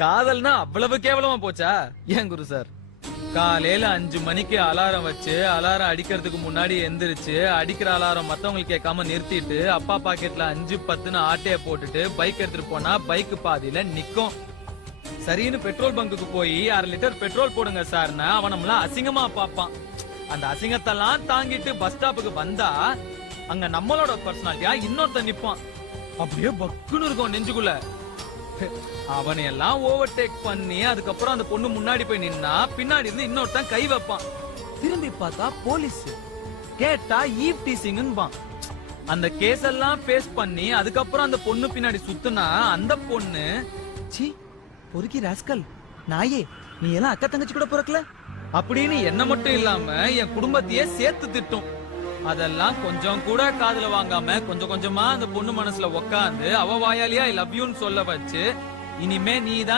காதல்னா அவ்வளவு கேவலமா போச்சா ஏன் குரு சார்? காலையில 5 மணிக்கு அலாரம் வச்சு அலாரம் அடிக்கிறதுக்கு முன்னாடி எந்திரிச்சு அடிக்கிற அலாரம் மத்தவங்களுக்கு கேட்காம நிறுத்திட்டு அப்பா பாக்கெட்ல 5-10ன்னு ஆட்டைய போட்டுட்டு பைக் எடுத்துட்டு போனா பைக் பாதியில நிக்கும். சரின்னு பெட்ரோல் பங்குக்கு போய் 1/2 லிட்டர் பெட்ரோல் போடுங்க சார்னா அவன் நம்மள அசிங்கமா பாப்பான். அந்த அசிங்கத்தெல்லாம் தாங்கிட்டு பஸ் ஸ்டாப்புக்கு வந்தா அங்க நம்மளோட பர்சனாலிட்டியா இன்னொருத்த நிப்பான். அப்படியே பக்குன்னு இருக்கும் நெஞ்சுக்குள்ள. அவனை எல்லாம் ஓவர்டேக் பண்ணி அதுக்கப்புறம் அந்த பொண்ணு முன்னாடி போய் நின்னா பின்னாடி இருந்து இன்னொருத்தன் கை வைப்பான். திரும்பி பார்த்தா போலீஸ், கேட்டா ஈவ் டீசிங்பான். அந்த கேஸ் எல்லாம் பேஸ் பண்ணி அதுக்கப்புறம் அந்த பொண்ணு பின்னாடி சுத்துனா அந்த பொண்ணு சி பொறுக்கி ராஸ்கல் நாயே, நீ எல்லாம் அக்கா தங்கச்சி கூட பிறக்கல அப்படின்னு என்ன மட்டும் இல்லாம என் குடும்பத்தையே சேர்த்து திட்டும். அதெல்லாம் கொஞ்சம் கூட காதுல வாங்காம கொஞ்சம் கொஞ்சமா அந்த பொண்ணு மனசுல உக்காந்து அவ வாயாலியா ஐ லவ் யூன்னு சொல்ல வச்சு இனிமே நீதான்